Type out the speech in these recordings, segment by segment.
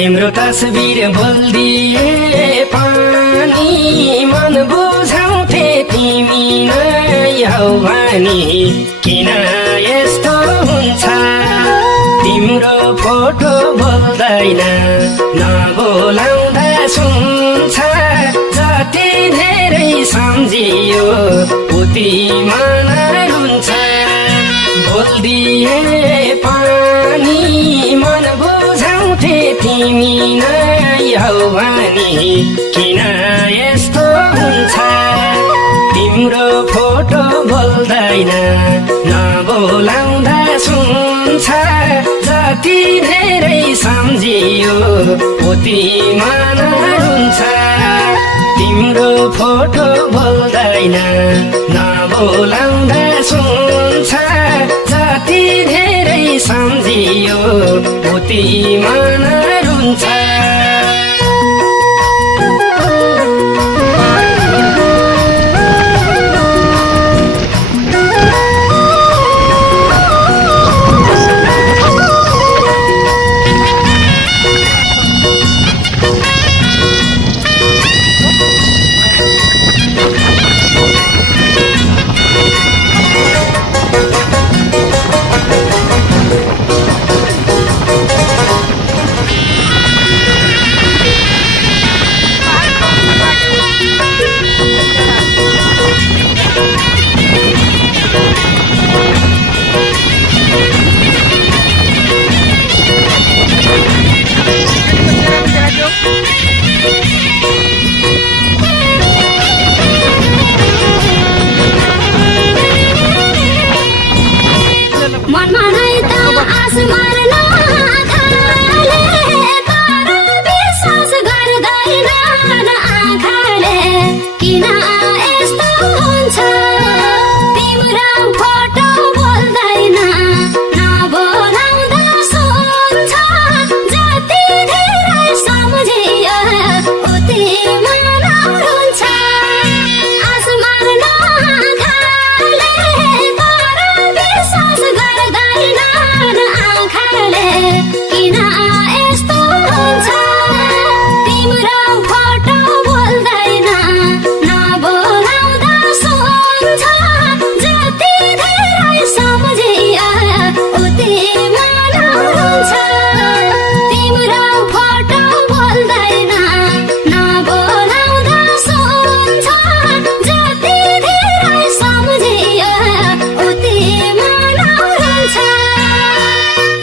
तिम्रो तस्बिर बोल्दिए पानी मन बुझाउँथे तिमी नै हौ भनी किन यस्तो हुन्छ तिम्रो फोटो बोल्दैन नबोलाउँदा सुन्छ जति धेरै सम्झियो उति मन रुन्छ बोल्दिए पानी मन बुझाउँथे तिमी नै हौ भनी किन यस्तो हुन्छ तिम्रो फोटो बोल्दैन नबोलाउँदा सुन्छ जति धेरै सम्झियो उति मन रुन्छ तिम्रो फोटो बोल्दैन नबोलाउँदा सुन्छ जति धेरै सम्झियो उति मन रुन्छ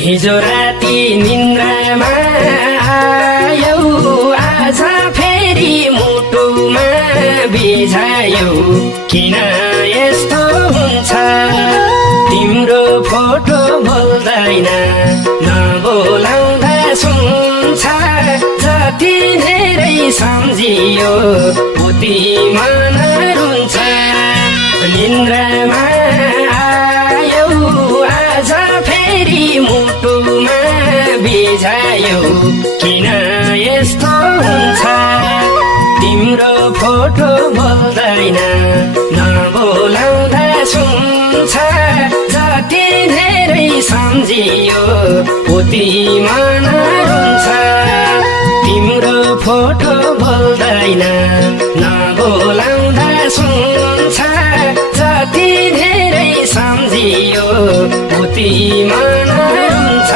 हिजो राति निन्द्रामा आयौ आज फेरि मुटुमा बिझायौ किन यस्तो हुन्छ तिम्रो फोटो बोल्दैन नबोलाउँदा सुन्छ जति धेरै सम्झियो उति मन रुन्छ निन्द्रामा आयौ आज फेरि मुटुमा बिझायौ किन यस्तो हुन्छ तिम्रो फोटो बोल्दैन नबोलाउँदा सुन्छ जति धेरै सम्झियो उति मन रुन्छ तिम्रो फोटो बोल्दैन नबोलाउँदा सुन्छ जति धेरै सम्झियो उति मन रुन्छ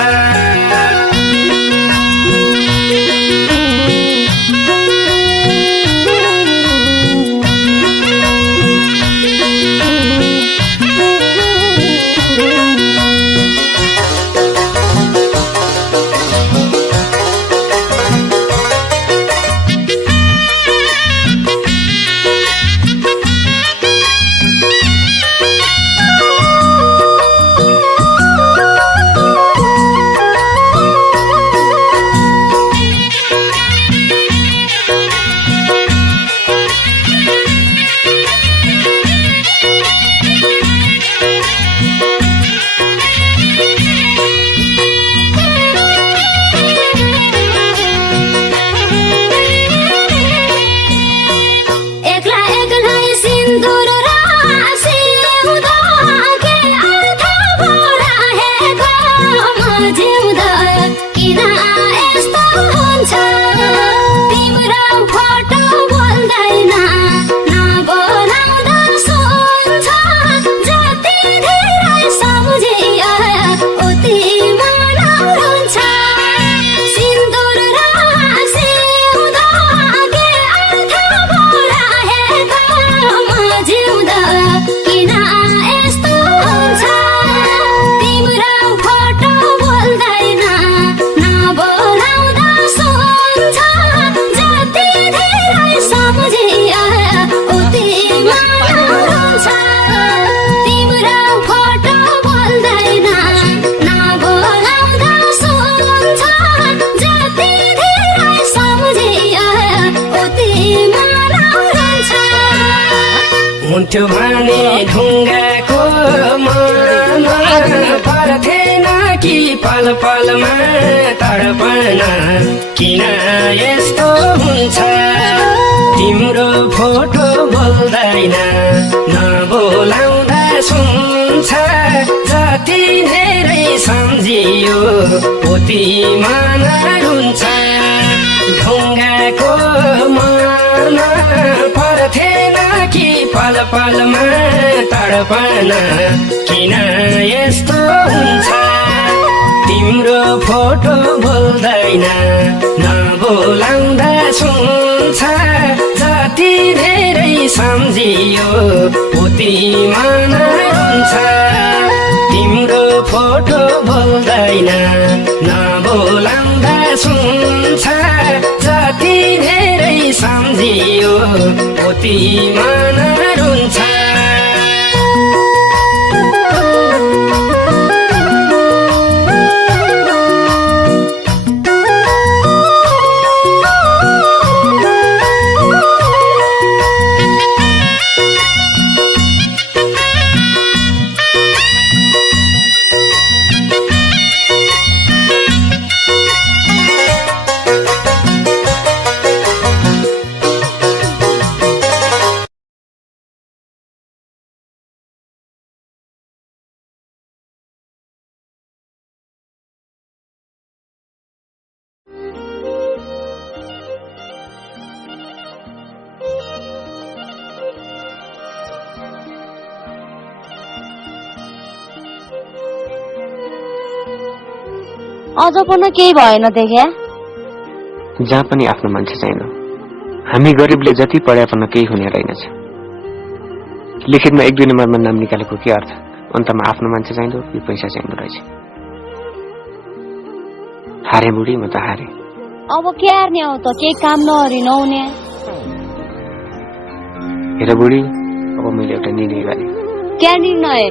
मिठो भने ढुङ्गाको मनमा पर्थेन कि पल पलमा तडपन किन यस्तो हुन्छ तिम्रो फोटो बोल्दैन नबोलाउँदा सुन्छ जति धेरै सम्झियो उति मन रुन्छ ढुङ्गाको मनमा पर्थेन कि पल पलमा तडपन किन यस्तो हुन्छ तिम्रो फोटो बोल्दैन नबोलाउँदा सुन्छ जति धेरै सम्झियो उति मन रुन्छ तिम्रो फोटो बोल्दैन नबोलाउँदा सुन्छ जति धेरै सम्झियो उति मन रुन्छ अझ पनि केही भएन देख्या जहाँ पनि आफ्नो मान्छे छैन हामी गरिबले जति पढे पनि केही हुने रहेनछ लिखितमा 1-2 नम्बरमा नाम निकालेको के अर्थ अन्तमा आफ्नो मान्छे चाहिँदो कि पैसा चाहिँदो रहेछ हारे बुढी म त हारे अब के हार्ने हो त केही काम नगरी नहुने हेर बुढी अब मैले एउटा निर्णय गरेँ क्या निर्णय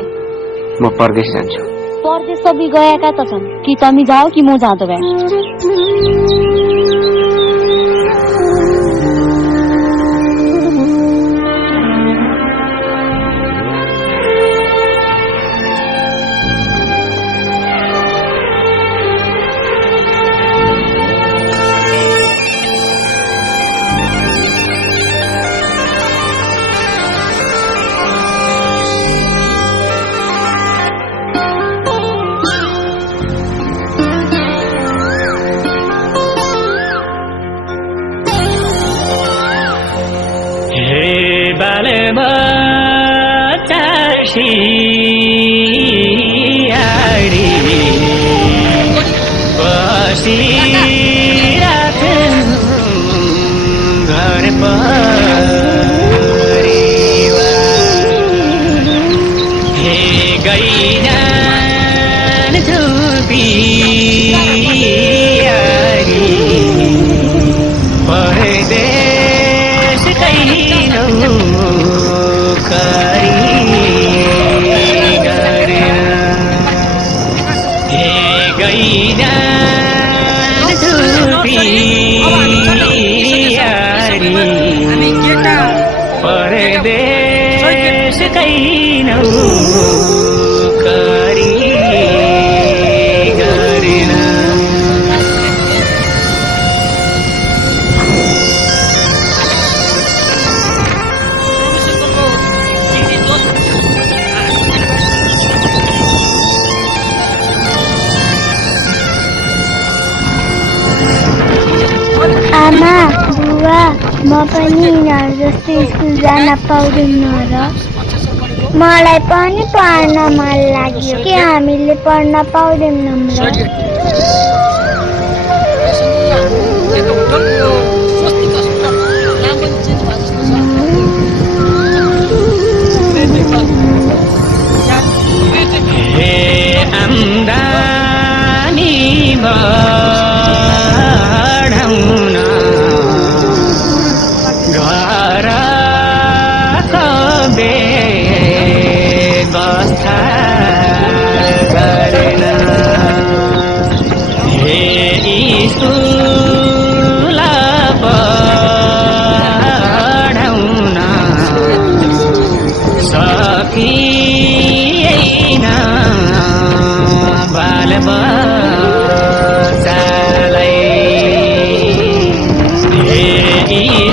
म परदेश जान्छु परदेश सबै गएका त छन् कि तमी जाओ कि म जाँदो भए आमा बुवा म पनि यिनीहरू जस्तो स्कुल जान पाउँदिन र मलाई पनि पढ्न मन लाग्यो के हामीले पढ्न पाउँदैनौँ र सकिएन बाल बच्चालाई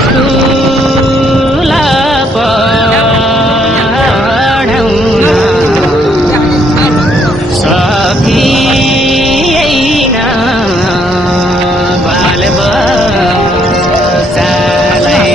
स्कुल पढाउन सकिएन बाल बच्चालाई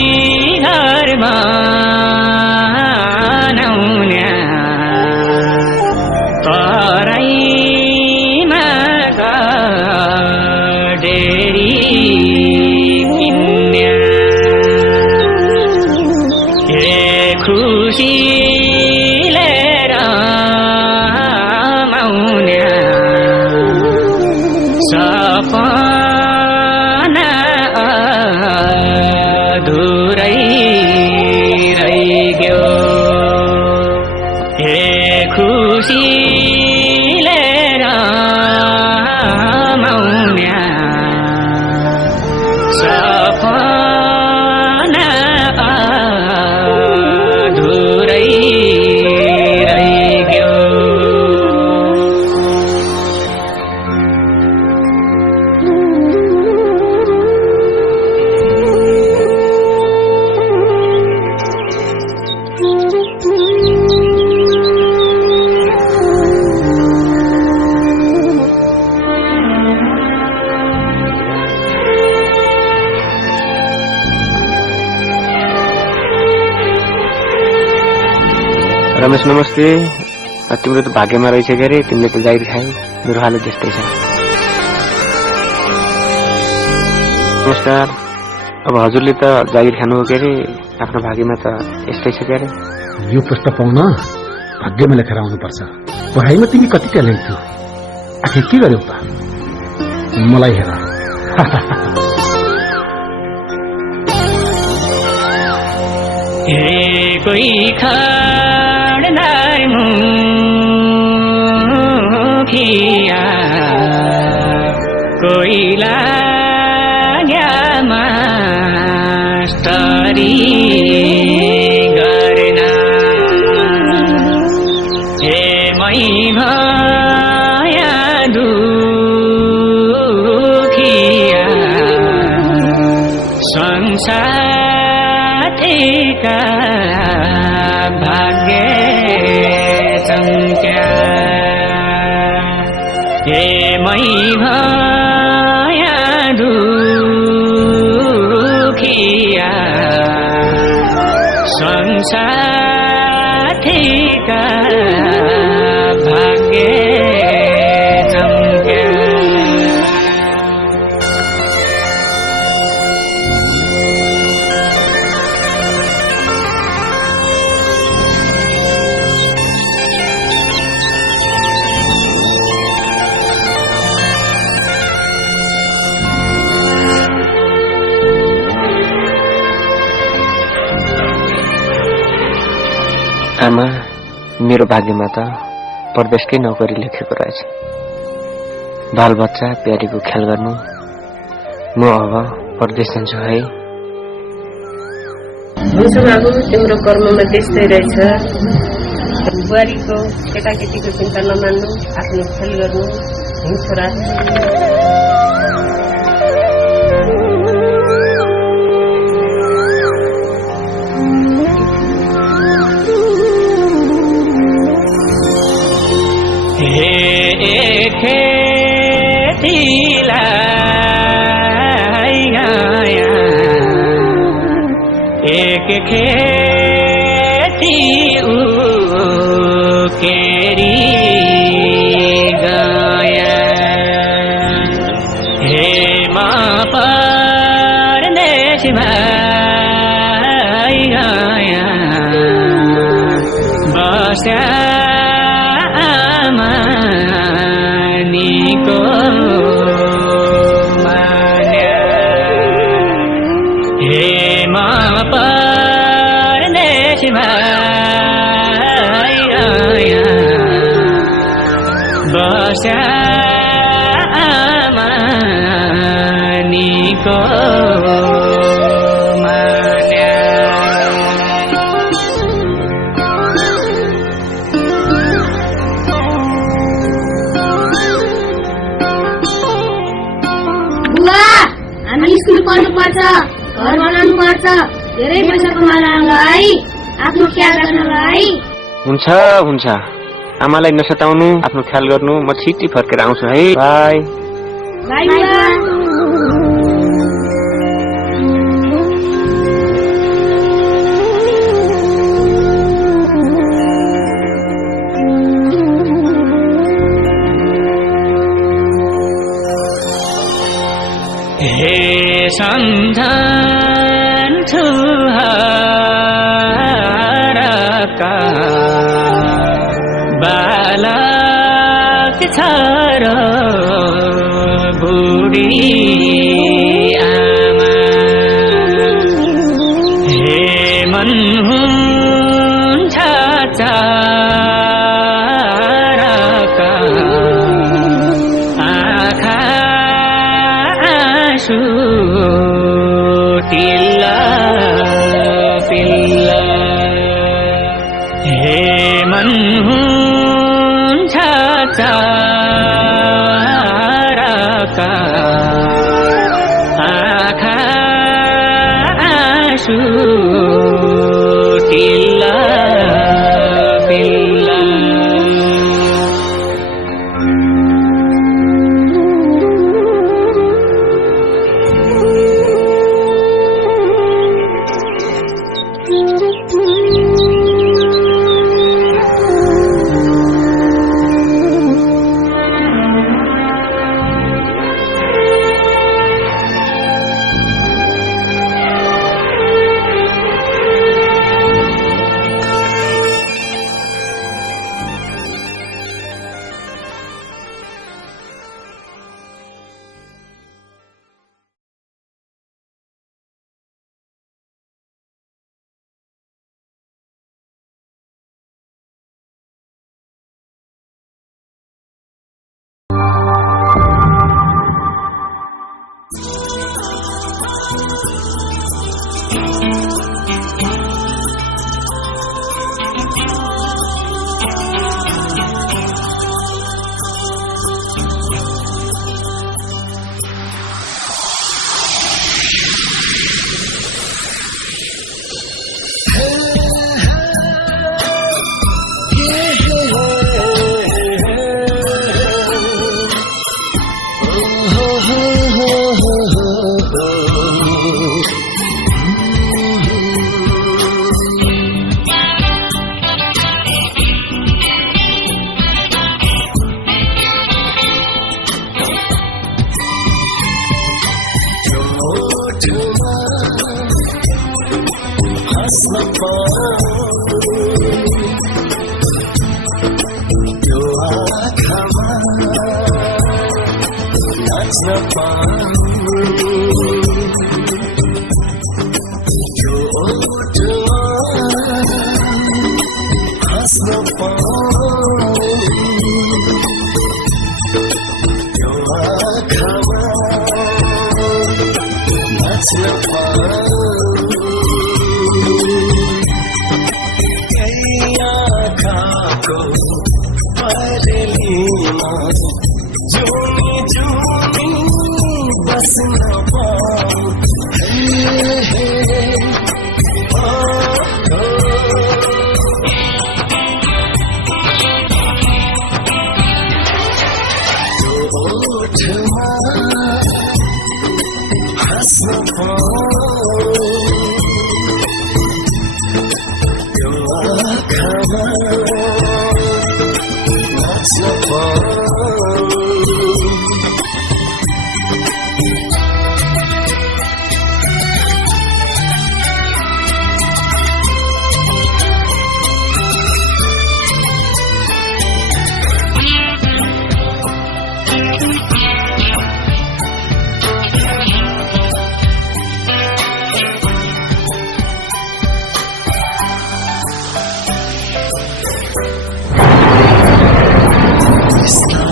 पकिहरमा नौन्या तराईमा डेरी किन्या खुसीले रमाउन्या सपना अधुरै रहिगयो खुसीले रमाउन्या सपना अधुरै रहिगयो रमेश नमस्ते। तिम्रो त भाग्यमा रहेछ के अरे, तिमीले त जागिर खायौ, मेरो हालत त्यस्तै छ। नमस्कार। अब हजुरले त जागिर खानु हो के अरे, आफ्नो भाग्यमा त यस्तै छ के अरे। यो प्रश्न पाउन भाग्यमा लेखेर आउनुपर्छ। पढाइमा तिमी कति ट्यालेन्ट थियो, आखिर के गर्यौ त? मलाई हेर कोही खाडनार मुखिया कोही लाग्या मास्टरी गर्न मै भया दुखिया संसारका भाग्य चम्क्या मै भया दुखिया संसारका भाग्य चम्क्या आमा, मेरो भाग्यमा त परदेशकै नोकरी लेखेको रहेछ। बालबच्चा प्यारीको ख्याल गर्नु, म अब परदेश जान्छु है। हुन्छ बाबु, तिम्रो कर्ममा त्यस्तै रहेछ। बुहारीको केटाकेटीको चिन्ता नमान्नु, आफ्नो ख्याल गर्नु। छोरा एक खेती केरी श्यामा निको मान्या बुवा हामी स्कुल पढ्नु पर्छ घर बनाउनु पर्छ धेरै पैसा कमाउनलाई आफ्नो ख्याल गर्नलाई हुन्छ हुन्छ आमालाई नसताउनु आफ्नो ख्याल गर्नु म छिट्टै फर्केर आउँछु है बाई बाई बुवा हे सम्झन छुहारका बालक छ र बुढी आमा हे मन हुन्छ चारका आँखा आँसु टिल्ला पिल्ला हे मन हुन्छ चारका आँखा आँसु टिल्ला पिल्ला It's not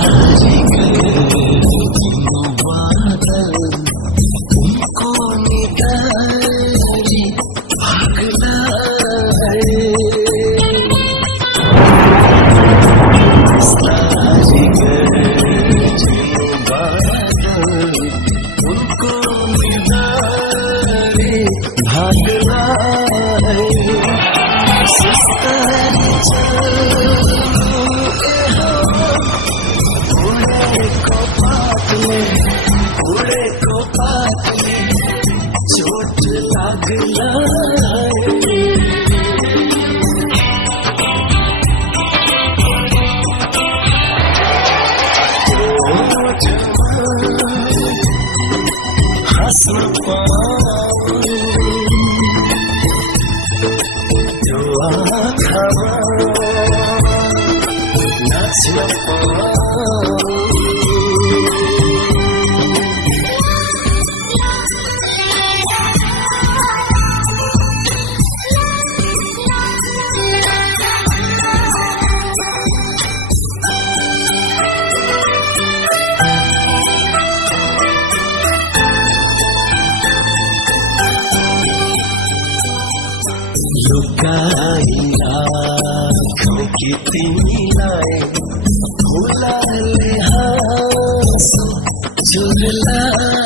कि तिमीलाई फुलले हाँसो झुला